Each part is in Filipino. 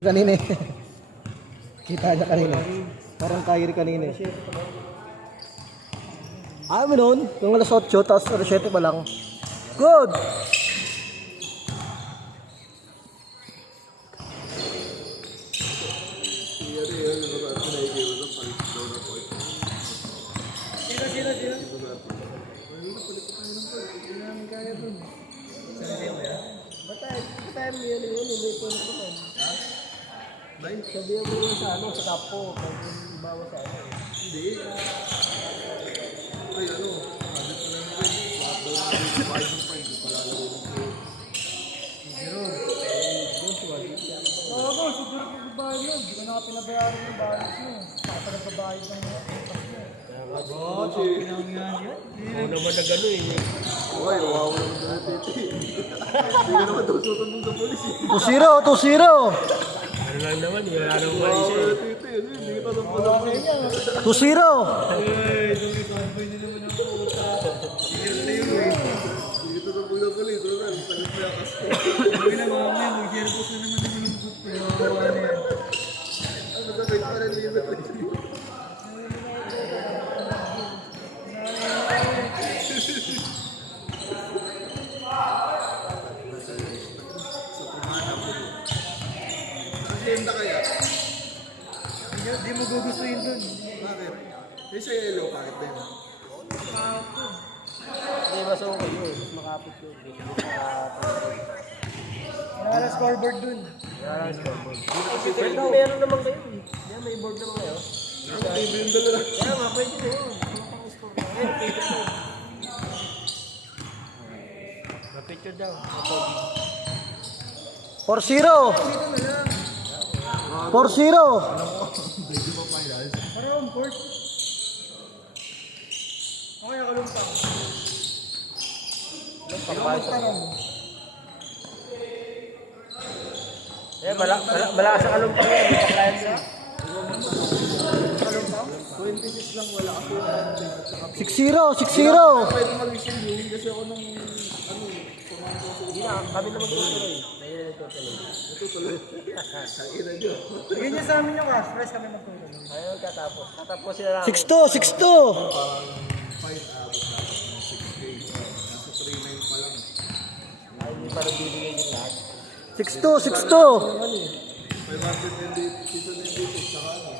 Kanina eh. Kita niya kanina. Parang Kyrie kanina eh. Ayaw mo nun? Yung alas 8, tapos alas 7 pa lang. Good! Ba't mo yan yun? May point naman. Ha? Sabihan mo yun sa sa tapo. Bawa sa Hindi. Ay ano? Sabi ko lang naman. Swap daw na yung 5 ng 5. Palalaro ng 2. Zero. Oo ba? Siguro ko babayad yun. Hindi ka nakapinabayaran yung balance mo. Saka nagbabayad ng mga utang mo. Oo, pinangyan yan. Oo naman na gano'n eh. Uy, wow naman na titi. Hindi ka naman tututan mo sa polis eh. 2-0. Ano lang naman, wala nang mali siya eh. Hindi kita nang 2-0. Eh, itong ikampoy na naman ako. Hindi kita nang polis. Salit mo yung kasko. Sabi na mamaya, mag-gearbox na naman naman yung boot. Pero wala na yan. Ano sa wait pa rin limit lang. Ganda kaya? Hindi mo gugustuhin dun. Bakit? May sa yellow kahit din. Hindi, mas okay yun. Mas makapit yun. Wala scoreboard dun. Pwede meron naman kayo eh. Yan, may board naman kayo. TV yung dala. Kaya nga, pwede na yun. Mapicture daw. 4-0. Parang court. Okay, nakalumpang. Malakas ang kalumpang yan. May paklayan sila. 26 lang wala ako. 6-0. Pwede mag-whistle yun kasi ako nung Hindi na, kami na magtutuloy. Natutuloy. Bigyan niya sa amin yung cash prize kami magtutuloy. Ayaw katapos. Katapos sila lang. 6-2. Ay, hindi pa rin bibigay yung lahat. 6-2. 500 season MVP, saka ano.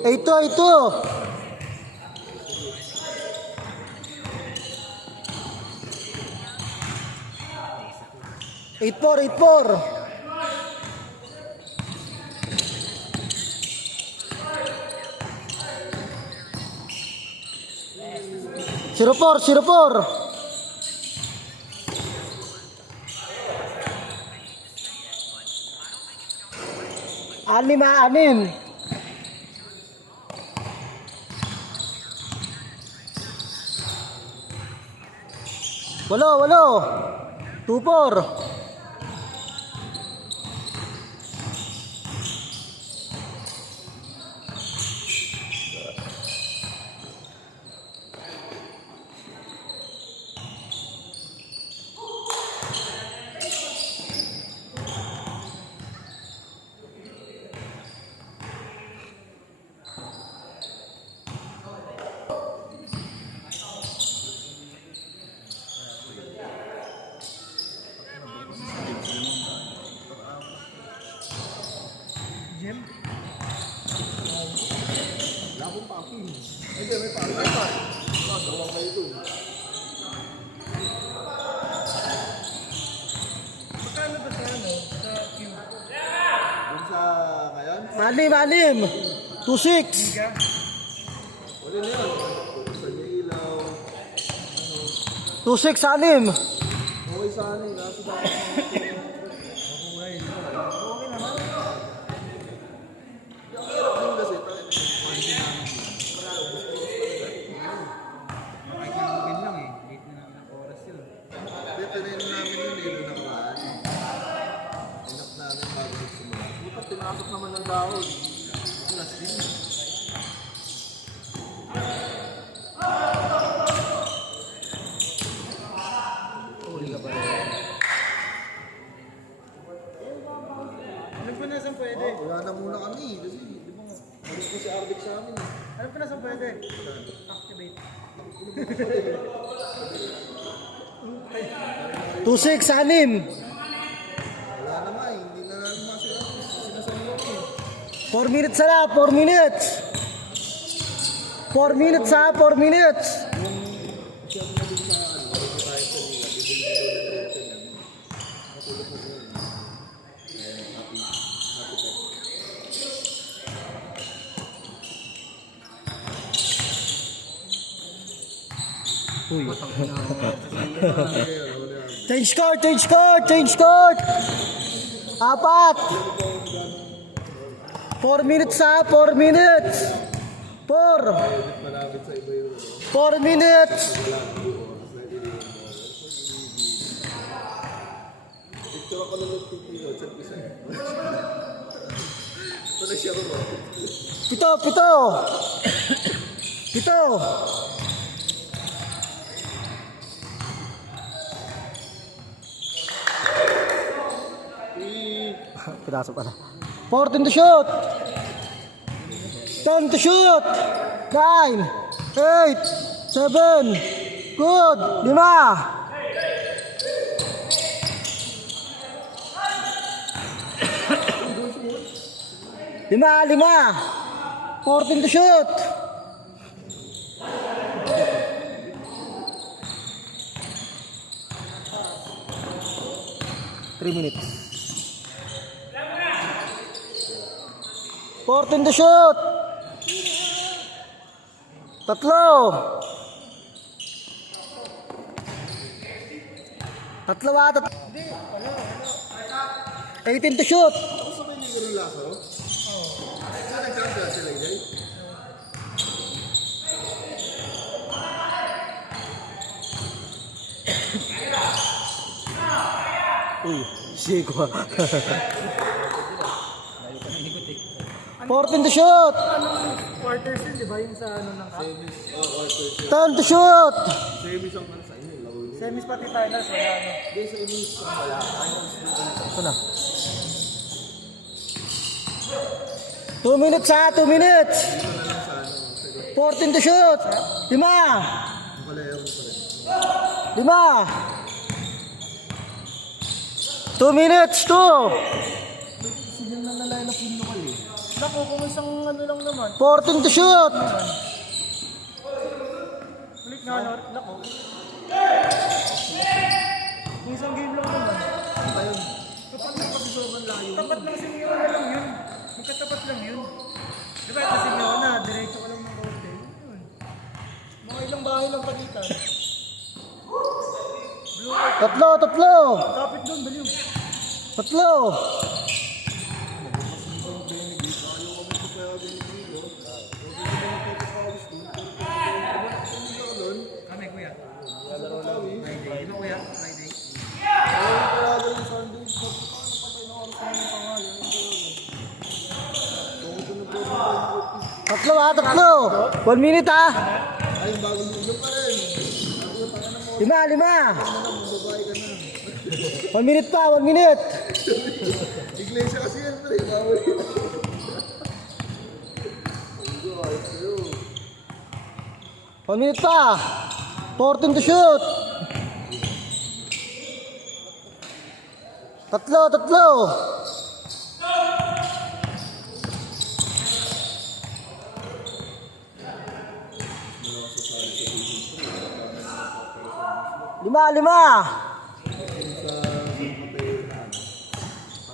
Ito. 8-4. Zero four. Anim. Walo. 2-4. Jim? Wala akong papi. Hindi, may papi pa. Dalawang kayo dun. Magkano ba sa ano? Sa cube? Dun sa ngayon, Anim. 2-6. Giga? wala na yun. Sa ilaw. 2-6, 6. Okay sana eh. Kaso dapat Okay naman. yung hirap din kasi. Makikilugin lang eh. Late na ng oras yun. Tinayin namin yun eh. Nung nakaraan. Tinap namin bago magsimula. Bukat tinasok naman ng dahon. Last din. Alam ko na saan pwede. Activate. 2-6, 6. Wala naman, hindi na namin sinasabi ko. 4 minutes na, 4 minutes. 4 minutes ha, 4 minutes. Change court, change court, change court. 4. 4 minutes ha, 4 minutes. 4. 4 minutes. Picture ako lang ng pipino, chat ko sa'yo. Ito na siya ko ba? Pito, pito. Pito. Pinaso pala. 14 to shoot. 10 to shoot. 9, 8, 7. Good. 5. Lima. 14 to shoot. Three minutes. 14 to shoot. 3. 3 ba? 18 to shoot. Gusto ko hindi ko rin laso? Oo. Saan nagkakasya sila yun? Uy, sigo. 14 to shoot. Quarters yun, di ba? Yung sa ano ng cup? 10 to shoot. Semis ang ano sa inyo, laro yun. Semis pati finals, wala ano. Hindi, semis ang wala. Ito na. 2 minutes ha, 2 minutes. 14 to shoot. 5. Palayaw mo pa rin. 5. 2 minutes, 2. Silang na nalay na puno ko eh. Naku, kung isang ano lang naman. 14 to shoot. Ulit nga, naku. Kung isang game lang naman. Ayun. Kapag na kasi sobrang layo. Tapat lang si Mio na lang yun. Magkatapat lang yun. Diba kasi Mio na, diretso ka lang ng rote. Yun. Mga ilang bahay lang pagitan. Tatlo. Kapit doon, baliw. 3. Kami, kuya. Friday. Di ba, kuya? Friday. Tatlo ha, 1 minute ha. Ayun, bago nyo pa rin. 5. 1 minute pa, 1 minute. Iglesia kasi yan pa rin. Bago yun. 1 minute pa. 14 to shoot. 3. 5.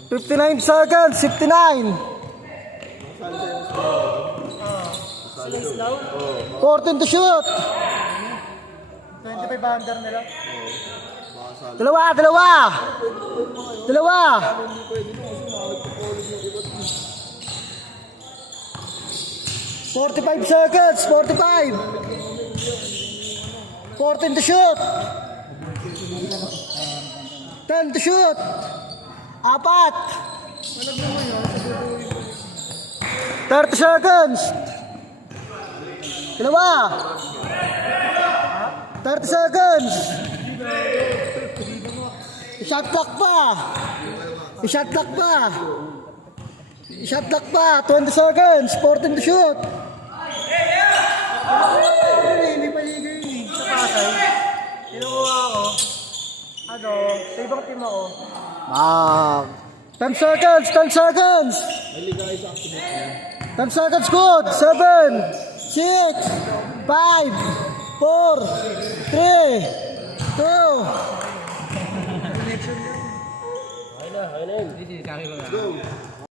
59 seconds, 59. Sila Islaw? 14 to shoot. 25 under nila. Dalawa. 45 seconds, 45. 14 to shoot. 10 to shoot. 4. 30 seconds. 2. 30 seconds. Shot clock pa. 20 seconds. 14 to shoot. Hindi paligo yun eh. Sa Pasay. Kinukuha ako. Ano, sa ibang team ako. 10 seconds, 10 seconds. 10 seconds good. 7, 6, 5, 4, 3, 2. Hindi, sinasabi ko na.